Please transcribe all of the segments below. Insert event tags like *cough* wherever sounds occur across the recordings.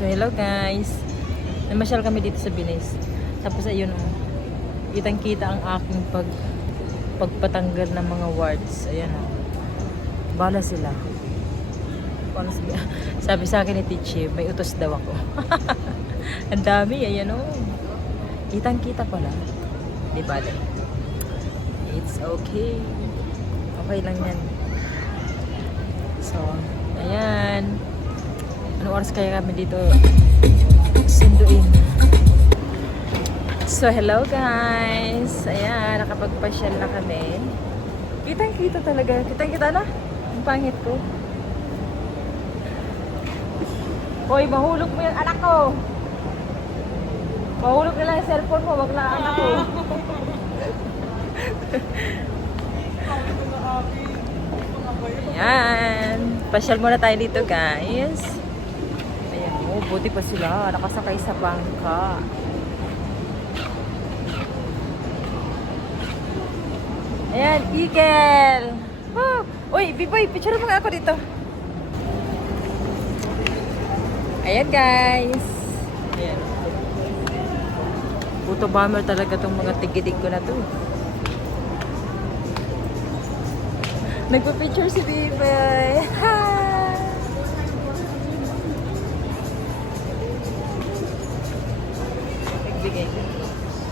so hello guys. Namasyal kami dito sa Binis. Tapos ayun oh. Kitang kita ang aking pag pagpatanggal ng mga wards. Ayan oh. Bala sila. Sila. *laughs* Sabi sa akin ni Tichi, may utos daw ako. *laughs* ang dami, ayan oh. Kitang kita pala. Di ba? It's okay. Okay lang yan. So, ayan. Ano oras kaya kami dito sunduin? So, hello guys! Ayan, nakapagpasyal na kami. Kitang kita talaga. Kitang kita na. Ang pangit ko. Hoy, mahulog mo yung anak ko. Mahulog na lang yung cellphone mo, wag na ang anak ko. *laughs* Ayan. Pasyal muna tayo dito, guys. Buti pa sila. Nakasakay sa bangka. Ayan, Eagle! Oh, uy, B-boy, picture mo ako dito. Ayan, guys. Ayan. Puto bomber talaga tong mga tigidig ko na to. Nagpa-picture si B-boy. *laughs*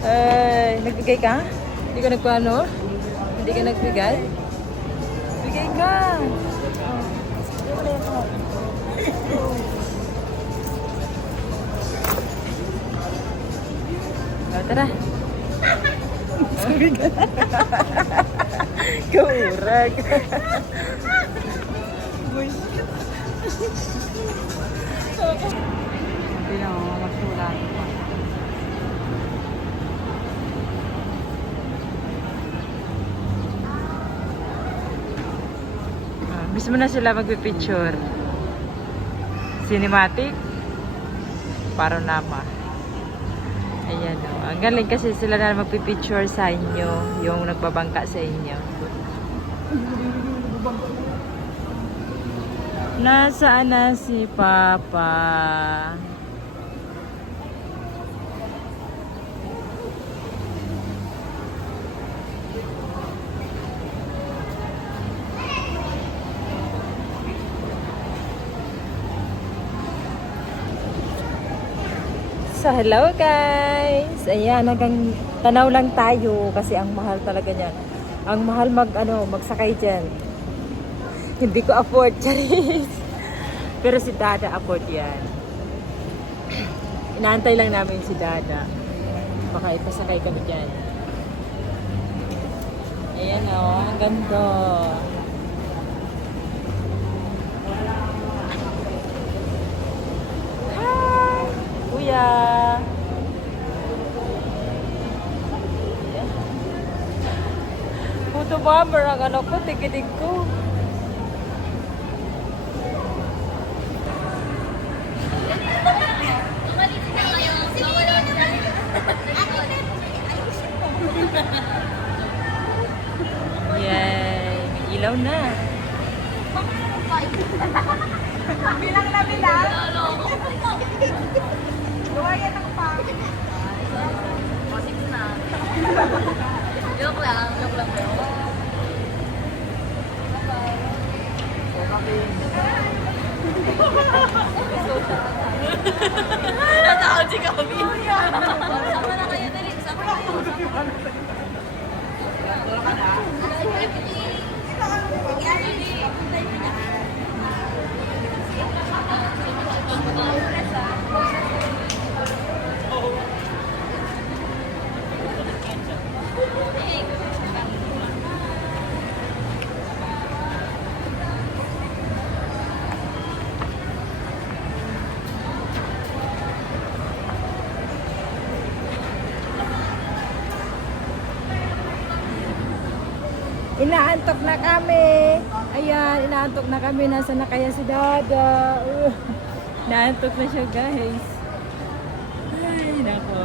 Ay, nagbigay ka? Hindi ka nagpaano? Hindi ka nagbigay? Bigay ka! Oh, tara. Kurag. Hindi na ako magsulat pa. Ah, Gusto mo na sila magpipicture? Cinematic? Para nama. Ayan o. Ang galing kasi sila na magpipicture sa inyo. Yung nagbabangka sa inyo. Nasaan na si Papa? So, hello guys! Ayan, hanggang tanaw lang tayo kasi ang mahal talaga niyan. Ang mahal mag, ano, magsakay dyan. *laughs* Hindi ko afford, *laughs* charis. Pero si Dada afford yan. Inaantay lang namin si Dada. Baka ipasakay kami dyan. Ayan o, oh, ang ganda. Kuya! Puto bomber ang ano ko, tikitig ko. Yay! May ilaw na. Bilang na bilang. Luwayan ng pa. Joke lang, joke lang bro. Natawag si Kami. Sama na kayo dali. Sama na kayo. Inaantok na kami. Ayan, inaantok na kami. Nasa na kaya si Dada? Uh, *laughs* naantok na siya, guys. Ay, nako.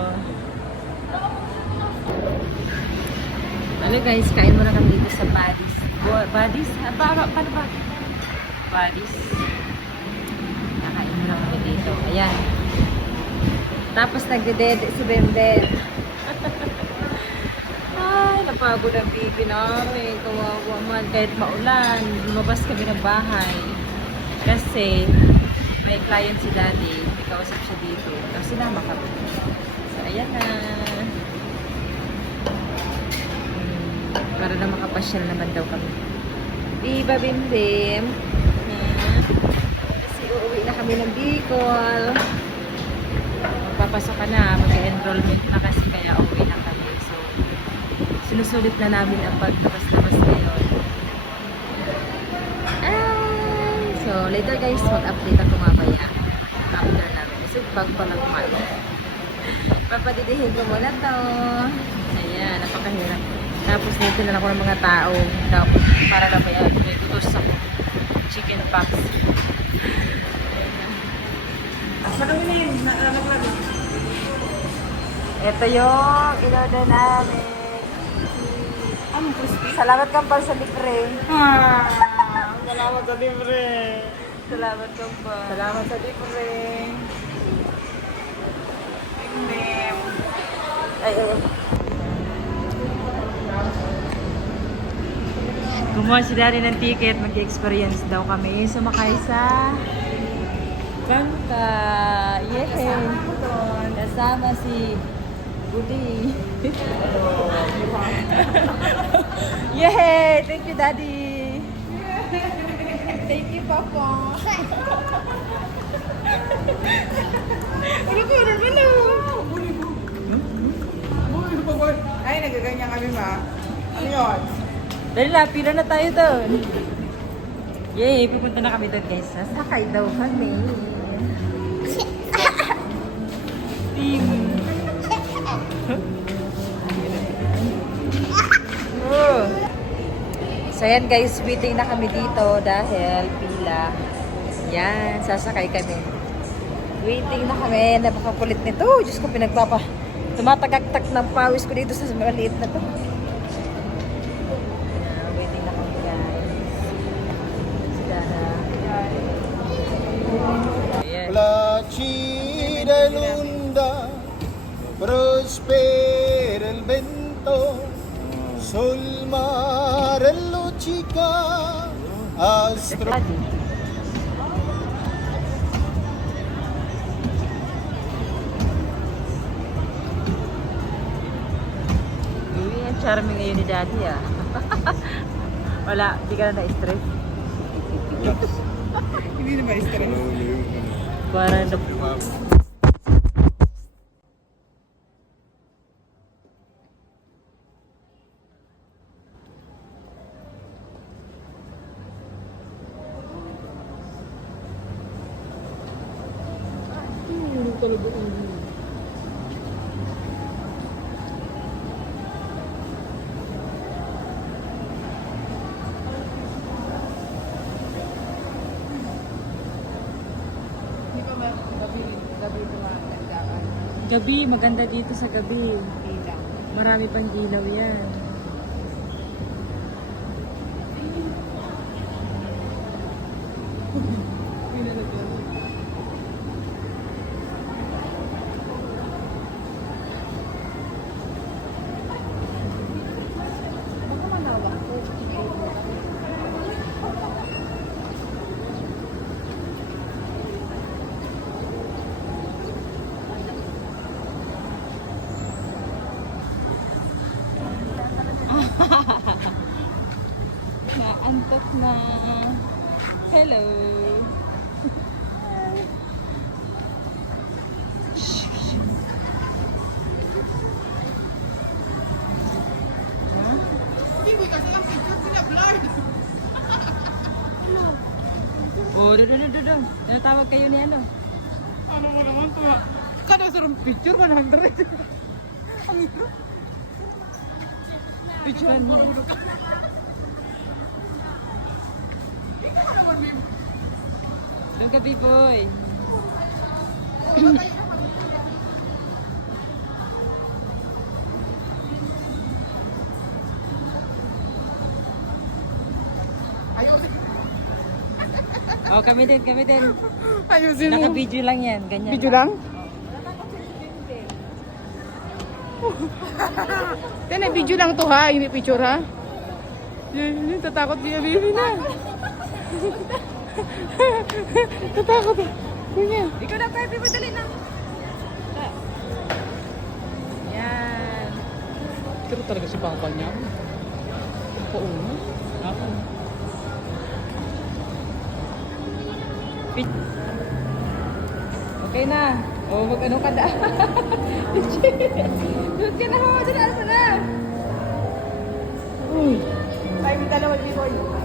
Ano guys, kain muna kami dito sa Buddies. Bo- Buddies? Ah, pa, pa, paano ba? Buddies. Nakain muna kami dito. Ayan. Tapos nagdedede si Bembe. *laughs* Ay, napagod ang bibi namin. Kawawa man. Kahit maulan, lumabas kami ng bahay. Kasi, may client si daddy. May kausap siya dito. Tapos sinama kami. So, ayan na. Hmm, Para na makapasyal naman daw kami. Diba, Bimbim? Hmm. Kasi uuwi na kami ng Bicol. Magpapasok ka na. Mag-enrollment na kasi kaya uuwi na kami. Sinusulit na namin ang pagtabas-tabas ngayon. Ay! So, later guys, mag-update ako mamaya. After namin. Kasi bago pa lang kumain. Papadidihin ko muna to. Ayan, napakahirap. Tapos dito na ako ng mga tao. Tapos para na may, may utos ako. Chicken pox. Ito yung in-order namin. Ano, crispy? Salamat kang pal sa libre. Ah, salamat sa libre. Salamat kang pal. Salamat sa libre. Bim-bim. Ay, ay, ay. Gumawa si Daddy ng ticket, mag-experience daw kami. Sumakay sa bangka. Yay! Kasama si Budi. Yay! Thank you, Daddy! Thank you, Papa. Ano ko, ano ba na? Ay, nagaganyan kami ma. Ano yun? Dali na, pila na tayo doon. Yay! Pupunta na kami doon, guys. Sasakay daw kami. So yan guys, waiting na kami dito dahil pila. Yan, sasakay kami. Waiting na kami. Napakakulit nito. Diyos ko, pinagpapa. Tumatagaktak ng pawis ko dito sa maliit na to. Yan, waiting na kami guys. Si Dana. Ayan. Placida inunda, prospera el vento, sol, mar, chica, astro. Charming ngayon ni Daddy ah. *laughs* Wala, di ka na na-stress. Hindi na ba stress? Para na... Hindi pa ba gabi, gabi ito mga nagdaan? Gabi, maganda dito sa gabi. Marami pang ilaw yan. Baka *laughs* manawak ko. Naantok na. Hello. Hindi kasi ang picture sila blurred. Oh, do do do do do. Ano tawag kayo ni ano? Ano mo naman ito? Kada sarang picture 100. Ang ito. Picture niya. Doon ka, boy. Okay. kami din, kami din. Ayusin mo. Naka-video lang yan, ganyan. Video lang? Tene, video lang to ha, hindi picture ha. Yun, yun, tatakot niya, baby na. Tatakot. Kunya. Ikaw na, Pepe, madali na. Yan. Pero talaga si Papa niya. Oo. Ako. Okay na. Oh, mag ano ka na. *laughs* Doon ka na ho, dyan na na. Uy. Tayo dalawa, B-boy.